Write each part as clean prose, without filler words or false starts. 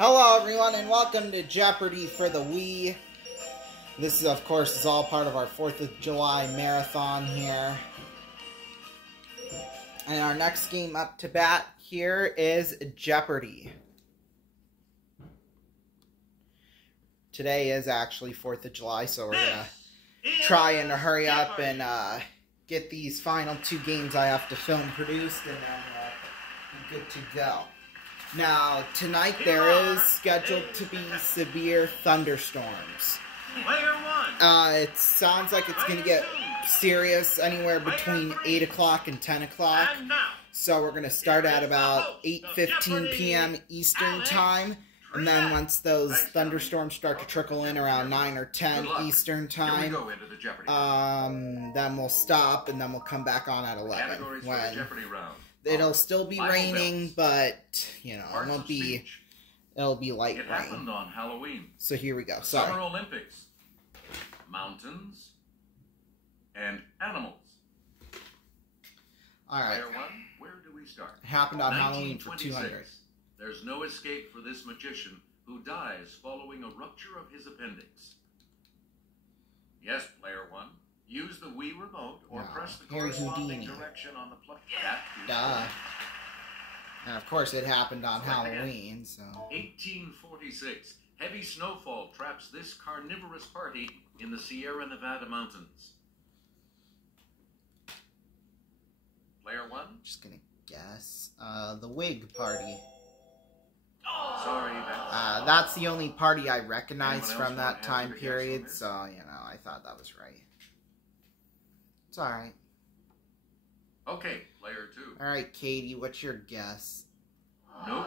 Hello everyone and welcome to Jeopardy for the Wii. This is, of course, all part of our 4th of July marathon here. And our next game up to bat here is Jeopardy. Today is actually 4th of July, so we're going to try and hurry up and get these final 2 games I have to film produced, and then be good to go. Now, tonight there is scheduled to be severe thunderstorms. It sounds like it's going to get serious anywhere between 8 o'clock and 10 o'clock. So we're going to start at about 8:15 p.m. Eastern Time. And then once those thunderstorms start to trickle in around 9 or 10 Eastern Time, then we'll stop and then we'll come back on at 11. When it'll still be raining, but, you know, it won't be, it'll be light rain. It happened on Halloween. So here we go. Sorry. Summer Olympics. Mountains and animals. Alright. Player 1, where do we start? It happened on Halloween for 200. There's no escape for this magician who dies following a rupture of his appendix. Yes, player 1. Use the Wii remote or press the corresponding direction on the plug. Duh. And of course it happened on Halloween, so... 1846. Heavy snowfall traps this carnivorous party in the Sierra Nevada mountains. Player 1? Just gonna guess. The Whig Party. Sorry, that's the only party I recognize from that time period, so, you know, I thought that was right. It's alright. Okay, player 2. Alright, Katie, what's your guess? Nope.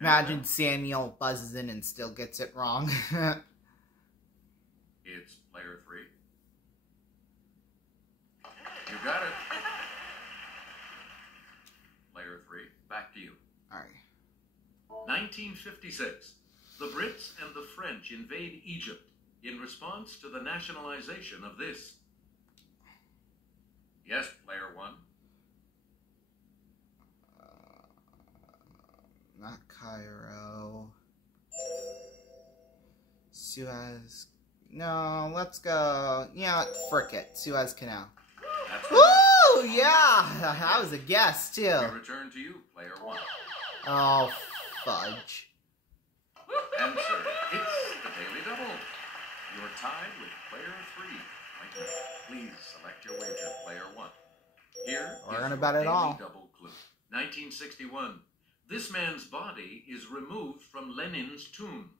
Imagine Samuel buzzes in and still gets it wrong. It's player 3. You got it. Player 3, back to you. Alright. 1956. The Brits and the French invade Egypt in response to the nationalization of this. Yes, player 1. Not Cairo. Suez. No, let's go. Yeah, frick it. Suez Canal. Woo! Yeah! That was a guess, too. We return to you, player 1. Oh, fudge. Answer. It's the Daily Double. You're tied with player 3. Right now. Please select your wager, player 1. Here we're is gonna your bet it Daily all. Double clue. 1961. This man's body is removed from Lenin's tomb.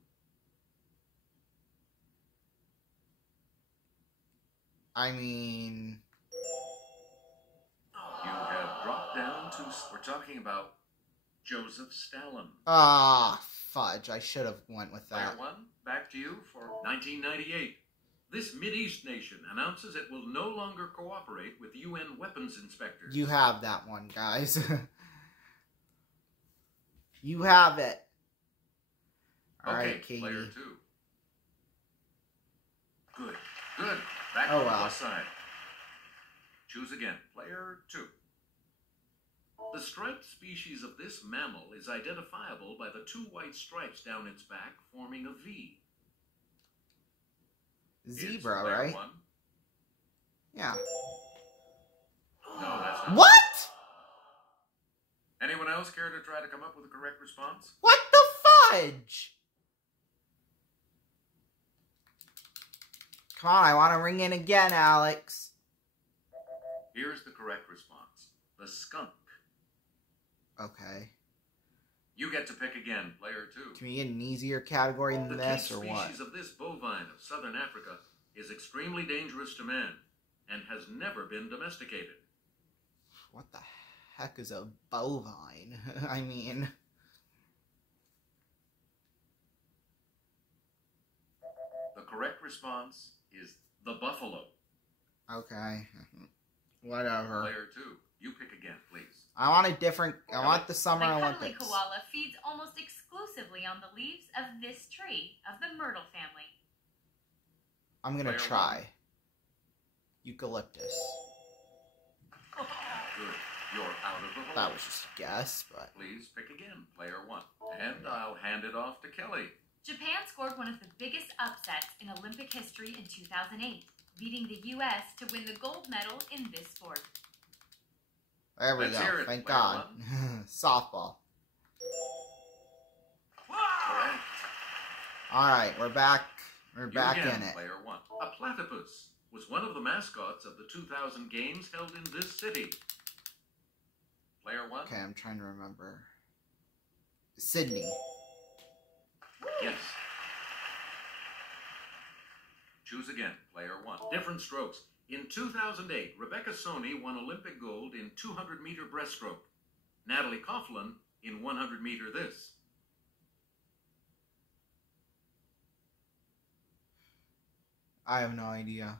I mean... You have dropped down to... We're talking about Joseph Stalin. Ah, fudge. I should have went with that. Player 1, back to you for 1998. This Mideast nation announces it will no longer cooperate with UN weapons inspectors. You have that one, guys. You have it. Alright, Katie. Player 2. Good. Good. Back to the plus side. Choose again. Player 2. The striped species of this mammal is identifiable by the 2 white stripes down its back forming a V. Zebra, right? 1. Yeah. No, that's not. What? Anyone else care to try to come up with a correct response? What the fudge? Come on, I want to ring in again, Alex. Here's the correct response. The skunk. Okay. You get to pick again, player 2. Can we get an easier category than this, or what? The species of this bovine of southern Africa is extremely dangerous to man and has never been domesticated. What the heck is a bovine? I mean... The correct response is the buffalo. Okay. Whatever. Player 2, you pick again, please. I want a different... I want the Summer Olympics. The cuddly koala feeds almost exclusively on the leaves of this tree of the myrtle family. I'm gonna try. Eucalyptus. Good. You're out of the hole. That was just a guess, but... Please pick again, player 1. And I'll hand it off to Kelly. Japan scored one of the biggest upsets in Olympic history in 2008, beating the U.S. to win the gold medal in this sport. There we Let's go. hear it, Thank player God. Softball. Correct. All right, we're back. We're You back again, in it. player 1. A platypus was one of the mascots of the 2000 games held in this city. Player 1. Okay, I'm trying to remember. Sydney. Yes. Choose again, player 1. Different strokes. In 2008, Rebecca Soni won Olympic gold in 200-meter breaststroke. Natalie Coughlin in 100-meter this. I have no idea.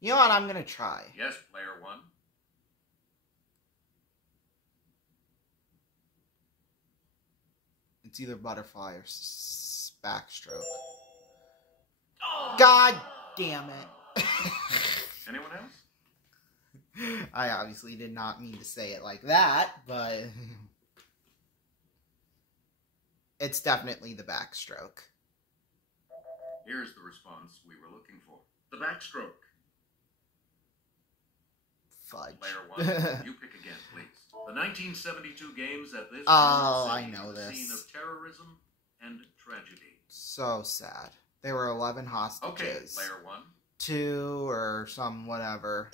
You know what? I'm going to try. Yes, player 1. It's either butterfly or backstroke. God damn it. Anyone else? I obviously did not mean to say it like that, but it's definitely the backstroke. Here's the response we were looking for. The backstroke. Fudge. Player 1, you pick again, please. The 1972 games at this I city know were the scene this. of terrorism and tragedy. So sad. There were 11 Okay, hostages. player 1. 2 or some whatever.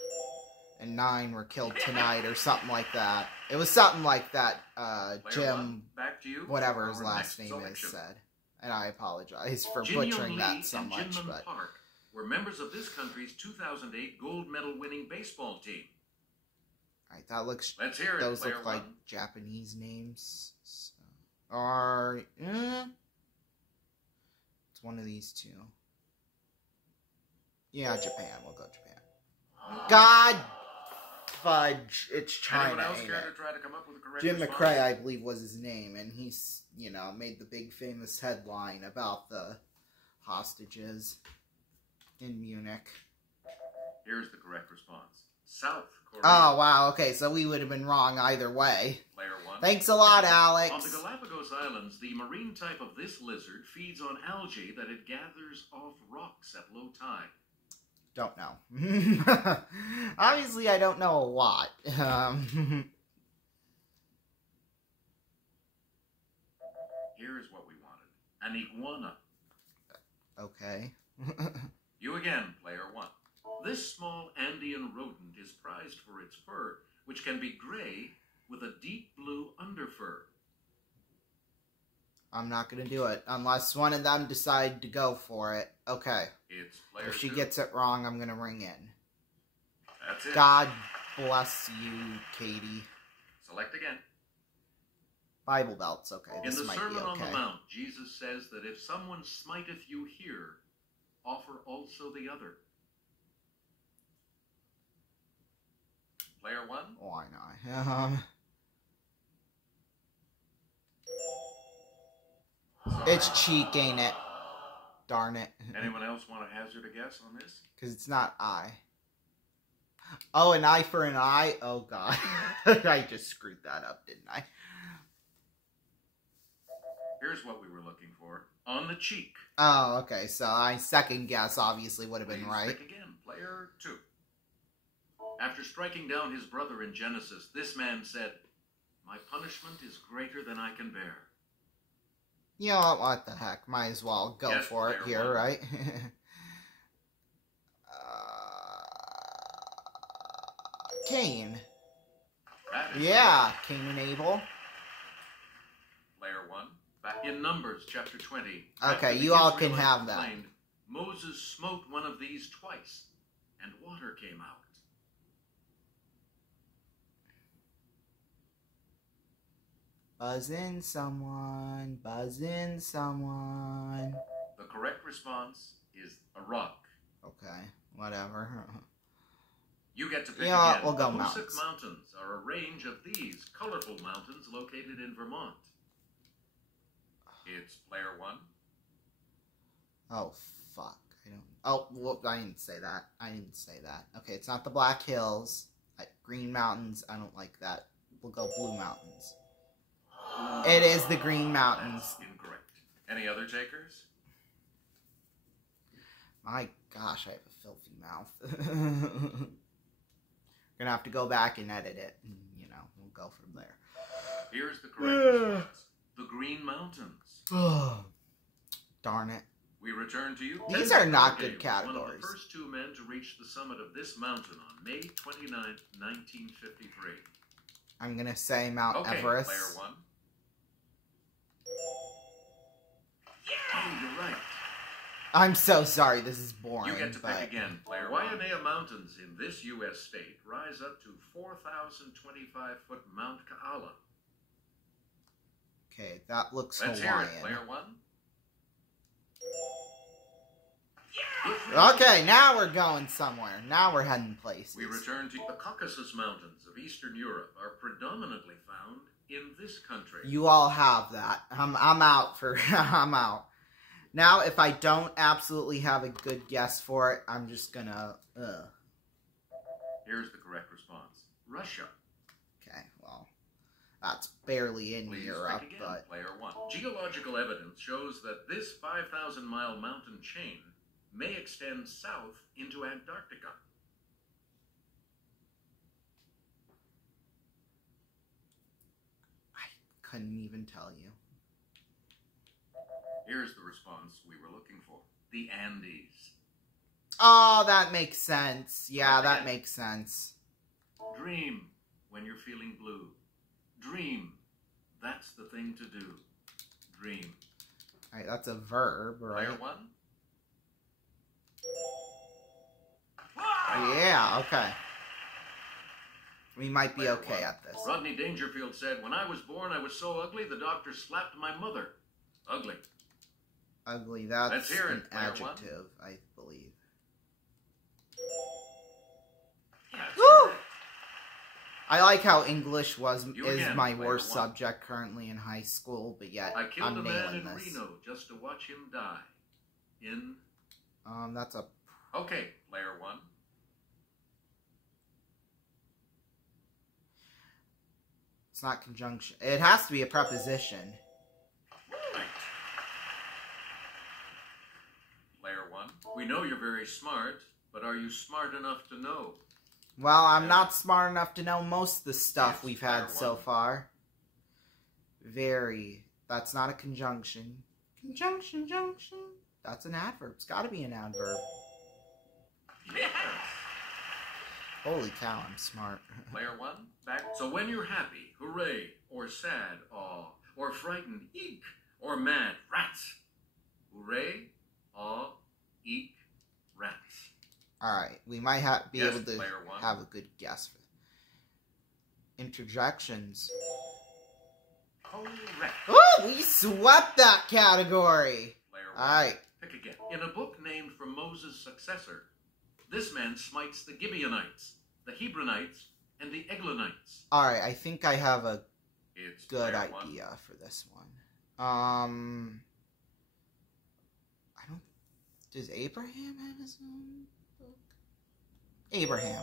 And 9 were killed tonight or something like that. It was something like that, Player Jim, 1, back to you. whatever his Our last next name is, selection. said. And I apologize for Jin Young butchering Lee that so and much, Jinmun but... Park were members of this country's 2008 gold medal winning baseball team. Alright, that looks... Let's hear it, Those player look 1. like Japanese names. So, or... it's one of these two. Yeah, Japan. We'll go Japan. God fudge. It's China. Anyone else ain't care it? to try to come up with a correct Jim response? McRae, I believe, was his name, and he's, you know, made the big famous headline about the hostages in Munich. Here's the correct response. South Korea. Oh, wow, okay, so we would have been wrong either way. Player 1. Thanks a lot, On Alex. the Galapagos Islands, the marine type of this lizard feeds on algae that it gathers off rocks at low tide. Don't know. Obviously, I don't know a lot. Here's what we wanted. An iguana. Okay. You again, player 1. This small Andean rodent is prized for its fur, which can be gray with a deep blue underfur. I'm not going to do it unless one of them decide to go for it. Okay. It's player If she 2. gets it wrong, I'm going to ring in. That's it. God bless you, Katie. Select again. Bible belts, okay. In This the might Sermon be on okay. the Mount, Jesus says that if someone smiteth you here, offer also the other. Player 1. Why not? It's cheek, ain't it? Darn it. Anyone else want to hazard a guess on this? Because it's not eye. Oh, an eye for an eye? Oh, God. I just screwed that up, didn't I? Here's what we were looking for. On the cheek. Oh, okay. So my second guess obviously would have been Please right. pick again. Player 2. After striking down his brother in Genesis, this man said, "My punishment is greater than I can bear." You know what the heck? Might as well go Yes, for it player here, one. right? Cain. That is Yeah, Cain and Abel. Player 1. Back in Numbers chapter 20. Okay, after the you all can Israelites have that. complained, Moses smote one of these twice, and water came out. Buzz in someone. Buzz in someone. The correct response is a rock. Okay, whatever. You get to pick Yeah, again. we'll go the Hoosic mountains. Mountains are a range of these colorful mountains located in Vermont. It's player 1. Oh, fuck. I don't... Oh, well, I didn't say that. I didn't say that. Okay, it's not the Black Hills. Green Mountains, I don't like that. We'll go Blue Mountains. It is the Green Mountains. That's incorrect. Any other takers? My gosh, I have a filthy mouth. Gonna have to go back and edit it, and, you know, we'll go from there. Here's the correct response. The Green Mountains. Darn it. We return to you. These are not good One of categories. the first two men to reach the summit of this mountain on May 29th, 1953. I'm gonna say Mount Okay, Everest. player one. Oh, you're right. I'm so sorry, this is boring. You get to but... pick again, player one. Waimea Mountains in this U.S. state rise up to 4,025-foot Mount Kaala. Okay, that looks Let's Hawaiian. hear it, player one. Okay, now we're going somewhere. Now we're heading places. We return to the Caucasus Mountains of Eastern Europe are predominantly found in this country. You all have that. I'm out for... I'm out. Now, if I don't absolutely have a good guess for it, I'm just gonna... Here's the correct response. Russia. Okay, well, that's barely in Please Europe, pick again, but... player one. Geological evidence shows that this 5,000-mile mountain chain may extend south into Antarctica. I couldn't even tell you. Here's the response we were looking for. The Andes. Oh, that makes sense. Yeah, Okay. that makes sense. Dream when you're feeling blue. Dream. That's the thing to do. Dream. Alright, that's a verb, right? Player one. Yeah, okay. We might be okay at this. Rodney Dangerfield said, "When I was born, I was so ugly, the doctor slapped my mother." Ugly. Ugly, that's Let's hear it, an player one. adjective, I believe. That's Woo! correct. I like how English is again, my player worst one. subject currently in high school, but yet I killed I'm a man nailing in this. Reno just to watch him die. In... That's a... Okay, player one. It's not conjunction. It has to be a preposition. Right. Player one. We know you're very smart, but are you smart enough to know? Well, I'm not smart enough to know most of the stuff Yes, we've had player so one. far. Very. That's not a conjunction. Conjunction, junction. That's an adverb. It's got to be an adverb. Yes. Holy cow, I'm smart. Player one, back. So when you're happy, hooray, or sad, aw, or frightened, eek, or mad, rats. Hooray, aw, eek, rats. Alright, we might be Yes, able to player one. have a good guess. Interjections. Correct. Oh, we swept that category! Player one. Alright. Pick again. In a book named for Moses' successor, this man smites the Gibeonites, the Hebronites, and the Eglonites. Alright, I think I have a It's good player one. idea for this one. I don't... Does Abraham have his own book? Abraham.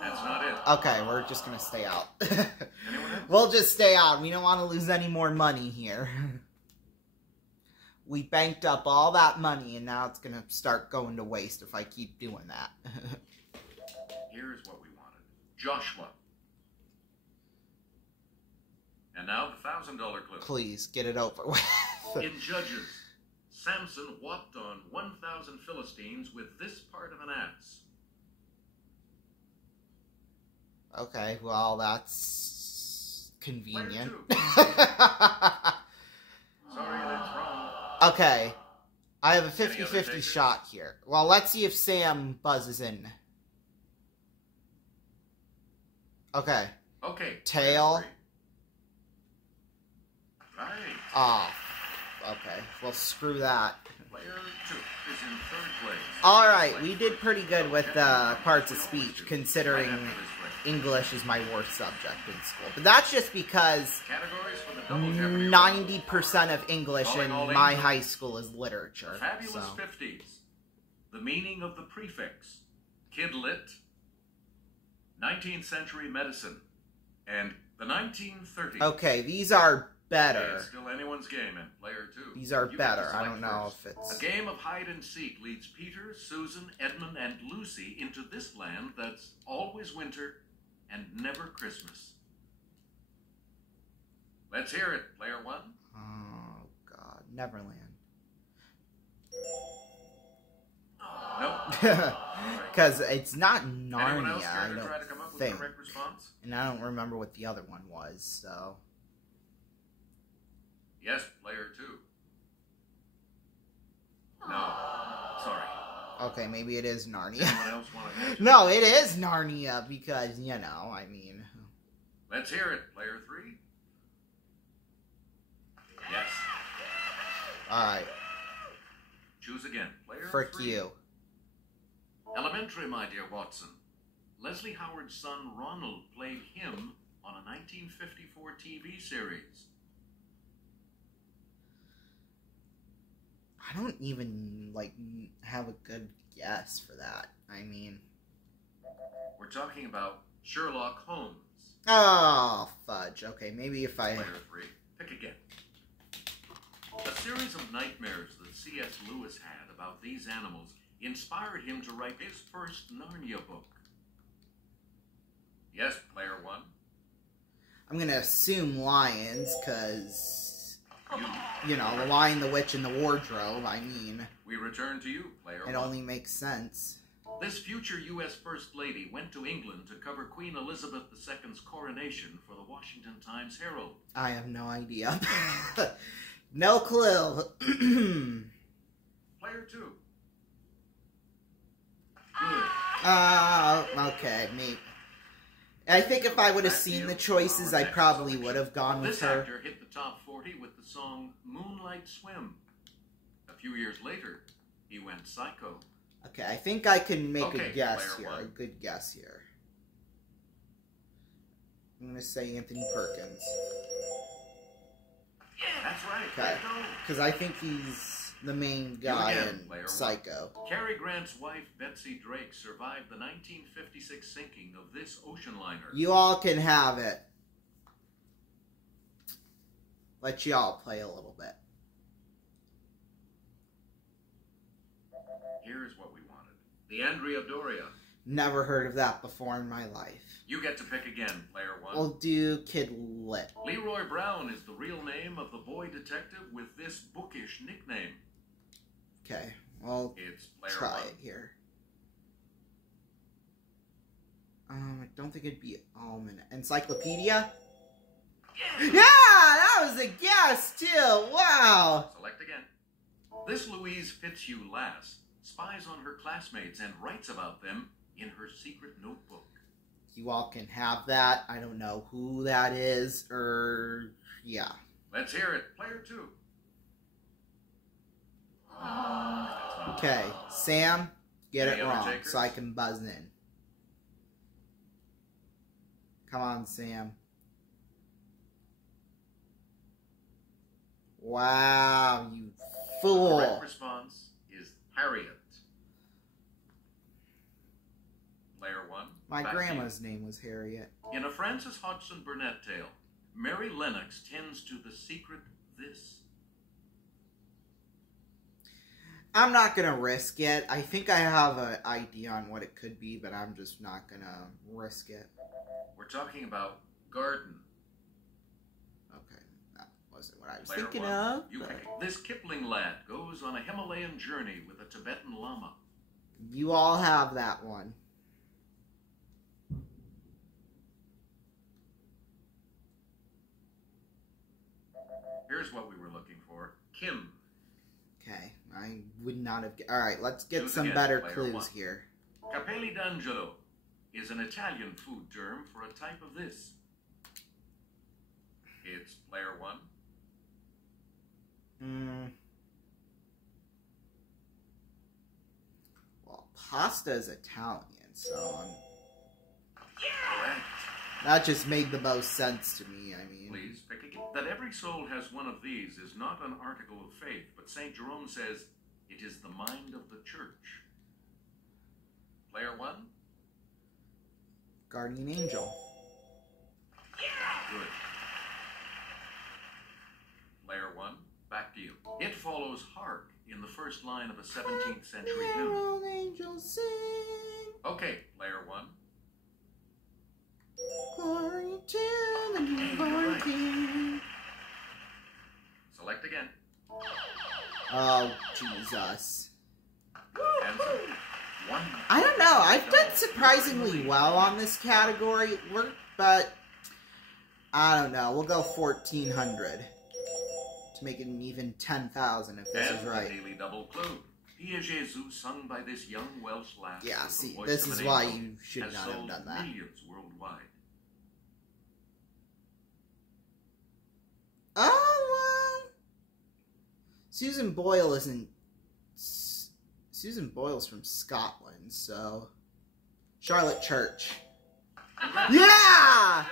That's not it. Okay, we're just gonna stay out. Anyone else? We'll just stay out. We don't want to lose any more money here. We banked up all that money, and now it's gonna start going to waste if I keep doing that. Here's what we wanted. Joshua. And now the $1,000 clue. Please, get it over with. In Judges, Samson whopped on 1,000 Philistines with this part of an ass. Okay, well, that's convenient. Sorry, that's wrong. Okay, I have a Any other 50-50 takers? shot here. Well, let's see if Sam buzzes in. Okay, Okay. Tail. Right. oh, okay, well, screw that. Player 2 is in third place. Alright, we did pretty good with parts of speech, considering Right after this race. English is my worst subject in school. But that's just because Categories for the double Jeopardy round. 90% of English in Calling all my English. high school is literature. Fabulous So. 50s. The meaning of the prefix. Kidlit. 19th century medicine, and the 1930s. Okay, these are better. It's still anyone's game in player 2. These are You better. get to I select don't know first. if it's... A game of hide and seek leads Peter, Susan, Edmund, and Lucy into this land that's always winter and never Christmas. Let's hear it, player 1. Oh, God. Neverland. Nope. Because it's not Anyone else Narnia, care I to don't try to come up with think. the correct response? And I don't remember what the other one was, so... Yes, player 2. No. Sorry. Okay, maybe it is Narnia. Anyone else want to answer? No, it is Narnia, because, you know, I mean... Let's hear it, player 3. Yes. Alright, Choose again, player frick 3. you. Elementary, my dear Watson. Leslie Howard's son Ronald played him on a 1954 TV series. I don't even, like, have a good guess for that. I mean... We're talking about Sherlock Holmes. Oh, fudge. Okay, maybe if I... Player 3. Pick again. A series of nightmares that C.S. Lewis had about these animals inspired him to write his first Narnia book. Yes, player 1. I'm gonna assume lions, because... You know, the Lion, the Witch, and the Wardrobe, I mean... We return to you, player 1. It only makes sense. This future U.S. First Lady went to England to cover Queen Elizabeth II's coronation for the Washington Times Herald. I have no idea. No clue. Player 2. Okay, me. I think if I would have seen the choices, I probably would have gone with This her. actor hit the top 40 with the song Moonlight Swim. A few years later, he went psycho. Okay, I think I can make Okay, a guess player here. one. A good guess here. I'm gonna say Anthony Perkins. That's right. Okay. Let's go. Because I think he's the main guy again, in player one. Psycho. Cary Grant's wife, Betsy Drake, survived the 1956 sinking of this ocean liner. You all can have it. Let y'all play a little bit. Here's what we wanted. The Andrea Doria. Never heard of that before in my life. You get to pick again, player 1. We'll do Kid Lit. Leroy Brown is the real name of the boy detective with this bookish nickname. Okay, well, It's player try 1. it here. I don't think it'd be Almanac. Encyclopedia? Yeah, that was a guess, too. Wow. Select again. This Louise Fitzhugh Lass spies on her classmates and writes about them in her secret notebook. You all can have that. I don't know who that is, or... yeah. Let's hear it. Player 2. Okay, Sam, get Any it other wrong takers? so I can buzz in. Come on, Sam. Wow, you The fool. correct response is Harriet. Player 1. My back to you. grandma's name was Harriet. In a Francis Hodgson Burnett tale, Mary Lennox tends to the secret this. I'm not going to risk it. I think I have an idea on what it could be, but I'm just not going to risk it. We're talking about garden. Okay, that wasn't what I was Player thinking 1. of. You but pick it. This Kipling lad goes on a Himalayan journey with a Tibetan lama. You all have that one. Here's what we were looking for. Kim. Okay, I would not have... Alright, let's get Choose some again, better player clues one. here. Capelli d'Angelo is an Italian food term for a type of this. It's player 1. Well, pasta is Italian, so Correct. that just made the most sense to me. I mean, Please pick again. That every soul has one of these is not an article of faith, but St. Jerome says it is the mind of the church. Player 1. Guardian Angel. Good. Player 1, back to you. It follows Hark in the first line of a 17th century hymn. Herald angels sing. Okay, Player 1. Glory to the newborn right. King. Select again. Oh, Jesus. Answer. 1. I don't know. I've done surprisingly well on this category, but I don't know. We'll go 1,400 to make it an even 10,000 if this is right. Daily double clue. He is Jesus, sung by this young Welsh lass. Yeah, see, this is why you should not have done that. Millions worldwide. Oh, well. Susan Boyle's from Scotland, so Charlotte Church. Yeah!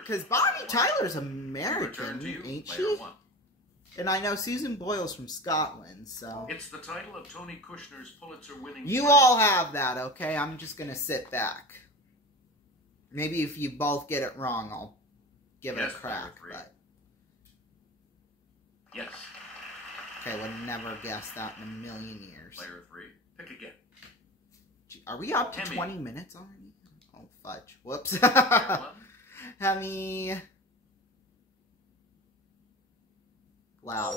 Because Bonnie Tyler's American, ain't she? And I know Susan Boyle's from Scotland, so... It's the title of Tony Kushner's Pulitzer-winning... You all have that, okay? I'm just gonna sit back. Maybe if you both get it wrong, I'll give it a crack, but... Yes. Okay, would never guess that in a million years. Player 3, pick again. Are we up to Hemi. 20 minutes already? Oh, fudge. Whoops. Player 1. Hemi. Loud.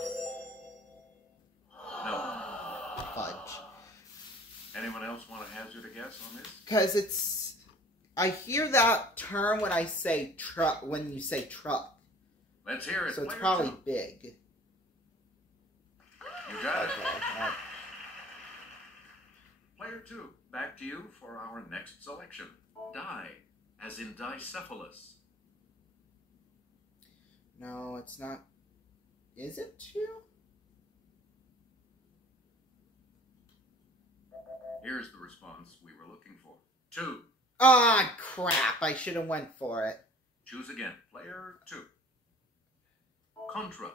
No. Fudge. Anyone else want to hazard a guess on this? Because it's... I hear that term when I say truck, when you say truck. Let's hear it. So it's Player probably 2. big. You got it. Okay. Player 2, back to you for our next selection. Die, as in dicephalus. No, it's not. Is it 2? Here's the response we were looking for. 2. Ah, crap. I should have went for it. Choose again. Player 2. Contra.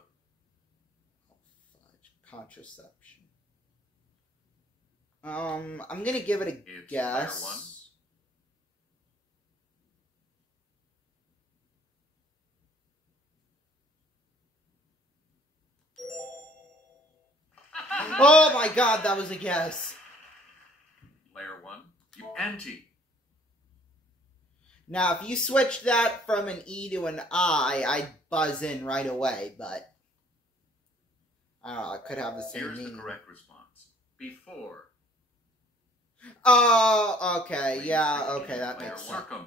Contraception. I'm gonna give it a It's guess. Player 1. Oh my god, that was a guess. Player 1. You anti. Now, if you switch that from an E to an I, I'd buzz in right away, but I don't know, I could have the same Here's meaning. the correct response. Before. Oh, okay, yeah, okay, that Player makes sense. circum.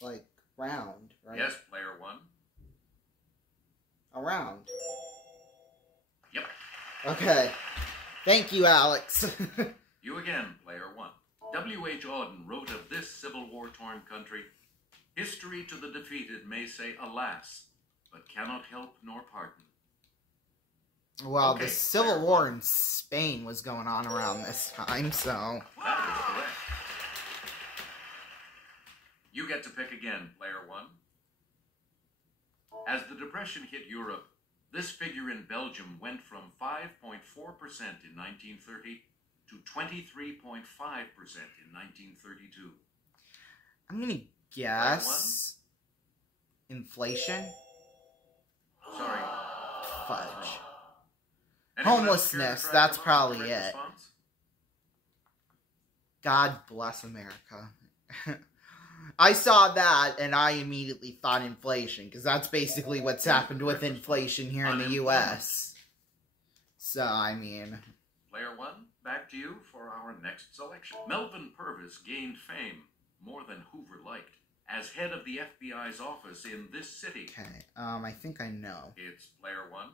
Like, round, right? Yes, player 1. Around. Yep. Okay. Thank you, Alex. You again, player 1. W.H. Auden wrote of this Civil War-torn country, history to the defeated may say alas, but cannot help nor pardon. Well, Okay, the Civil player War 1. in Spain was going on around this time, so... That is correct. You get to pick again, player 1. As the Depression hit Europe, this figure in Belgium went from 5.4% in 1930 to 23.5% in 1932. I'm gonna guess... inflation? Sorry. Fudge. Anyone else care to Homelessness, try that's the most probably correct it. response? God bless America. I saw that, and I immediately thought inflation, because that's basically what's happened with inflation here in the U.S. So, I mean... Player 1, back to you for our next selection. Melvin Purvis gained fame, more than Hoover liked, as head of the FBI's office in this city. Okay, I think I know. It's player 1.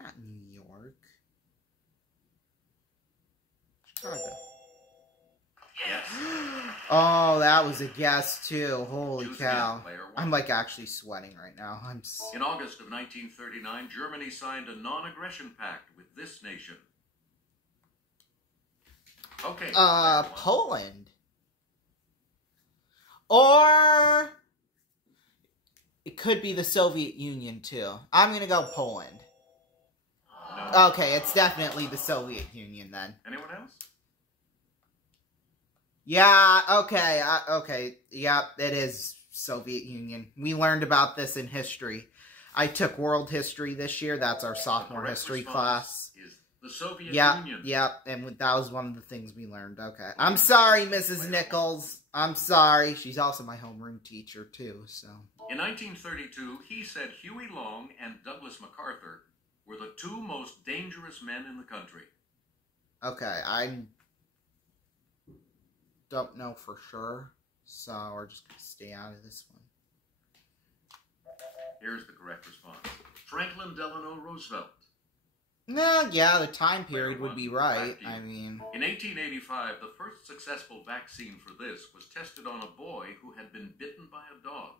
Not New York. Chicago. Yes. Oh, that was a guess, too. Holy Choose cow. again, player 1. I'm, like, actually sweating right now. In August of 1939, Germany signed a non-aggression pact with this nation. Okay. player 1. Poland. Or... it could be the Soviet Union, too. I'm gonna go Poland. No. Okay, it's definitely the Soviet Union, then. Anyone else? Yeah, okay, okay. Yeah, it is Soviet Union. We learned about this in history. I took world history this year. That's our sophomore history class. Is the Soviet Union. Yeah, and that was one of the things we learned. Okay. I'm sorry, Mrs. Nichols. I'm sorry. She's also my homeroom teacher, too, so. In 1932, he said Huey Long and Douglas MacArthur were the two most dangerous men in the country. Okay, I don't know for sure, so we're just going to stay out of this one. Here's the correct response. Franklin Delano Roosevelt. No, yeah, the time period would be right. I mean... In 1885, the first successful vaccine for this was tested on a boy who had been bitten by a dog.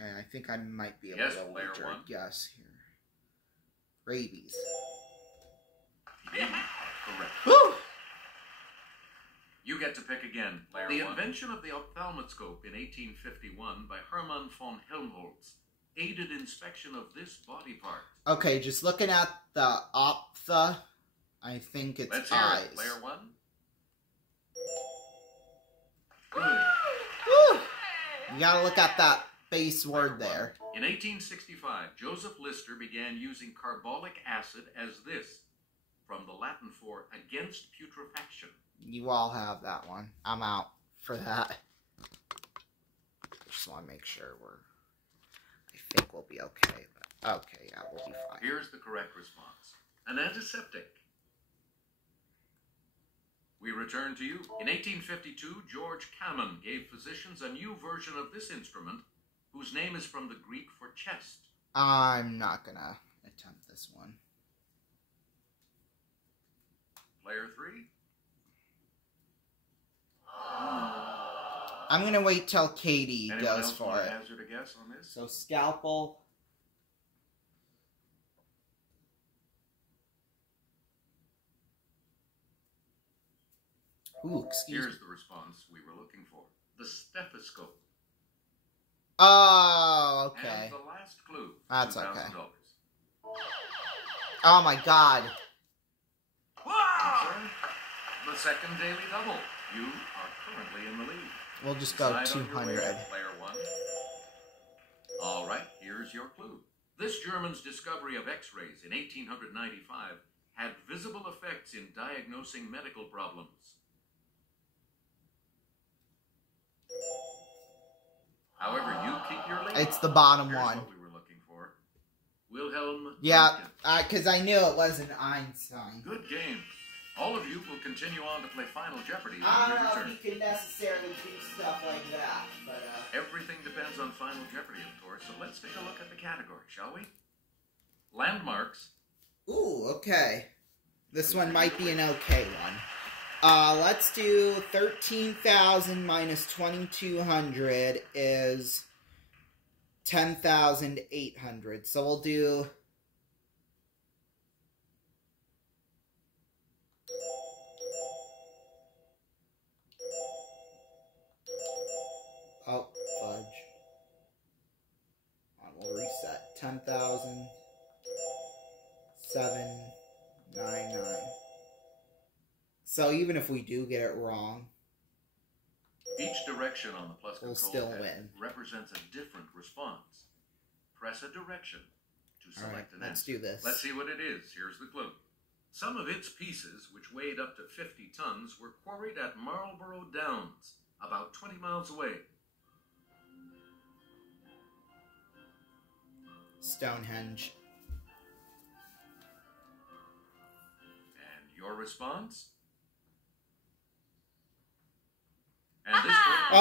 Okay, I think I might be able to guess here. Rabies. Correct. Woo! You get to pick again. The invention of the ophthalmoscope in 1851 by Hermann von Helmholtz aided inspection of this body part. Okay, just looking at the ophtha, I think it's Let's hear eyes. It. Player one. Good. Woo! You gotta look at that base word there. In 1865, Joseph Lister began using carbolic acid as this, from the Latin for against putrefaction. You all have that one. I'm out for that. Just want to make sure I think we'll be okay. But okay, yeah, we'll be fine. Here's the correct response. An antiseptic. We return to you. In 1852, George Kamen gave physicians a new version of this instrument, whose name is from the Greek for chest. I'm not gonna attempt this one. Player three. I'm gonna wait till Katie Anyone goes else for want it. to hazard a guess on this? So scalpel. Ooh, excuse me. Here's the response we were looking for. The stethoscope. Oh, okay. And the last clue. That's $2,000. okay. Oh my god. Wow! The second daily double. You are currently in the lead. We'll just go Decide on your 200. way, player one. All right, here's your clue. This German's discovery of X-rays in 1895 had visible effects in diagnosing medical problems. However, you keep your lead. It's the bottom Here's one. What we were looking for. Wilhelm. Yeah, Röntgen. because I knew it wasn't Einstein. Good game. All of you will continue on to play Final Jeopardy. I don't know if you can necessarily do stuff like that, but Everything depends on Final Jeopardy, of course, so let's take a look at the category, shall we? Landmarks. Ooh, okay. This one might be an okay one. Let's do 13,000 minus 2,200 is 10,800. So we'll do... Oh, fudge. We'll reset. 10,000. 799. So even if we do get it wrong, Each direction on the plus we'll control still pad win. represents a different response. Press a direction to select Alright, an let's answer. do this. Let's see what it is. Here's the clue. Some of its pieces, which weighed up to 50 tons, were quarried at Marlborough Downs, about 20 miles away. Stonehenge. And your response? And this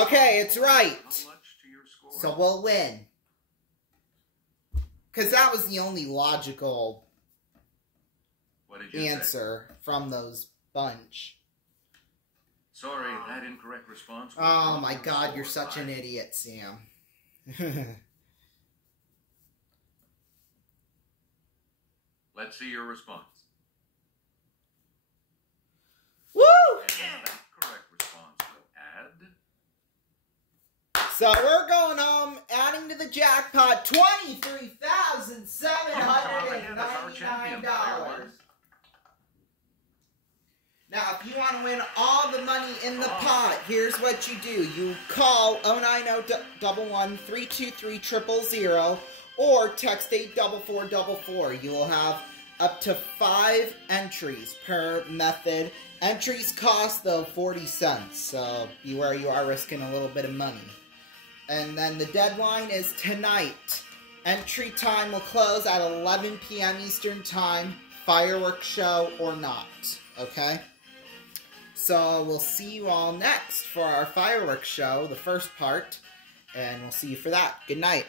Okay, it's right. How much to your score? So we'll win. Because that was the only logical What did you say? answer from those bunch. Sorry, that incorrect response. will Oh drop my your god, score you're such by- an idiot, Sam. Let's see your response. Woo! And that correct response will add... So we're going home, adding to the jackpot, $23,799. Now, if you want to win all the money in the pot, here's what you do. You call 090-11-323-000 or text 84444. You will have up to 5 entries per method. Entries cost, though, 40 cents, so beware, you are risking a little bit of money. And then the deadline is tonight. Entry time will close at 11 p.m. Eastern Time, fireworks show or not, okay? So we'll see you all next for our fireworks show, the first part, and we'll see you for that. Good night.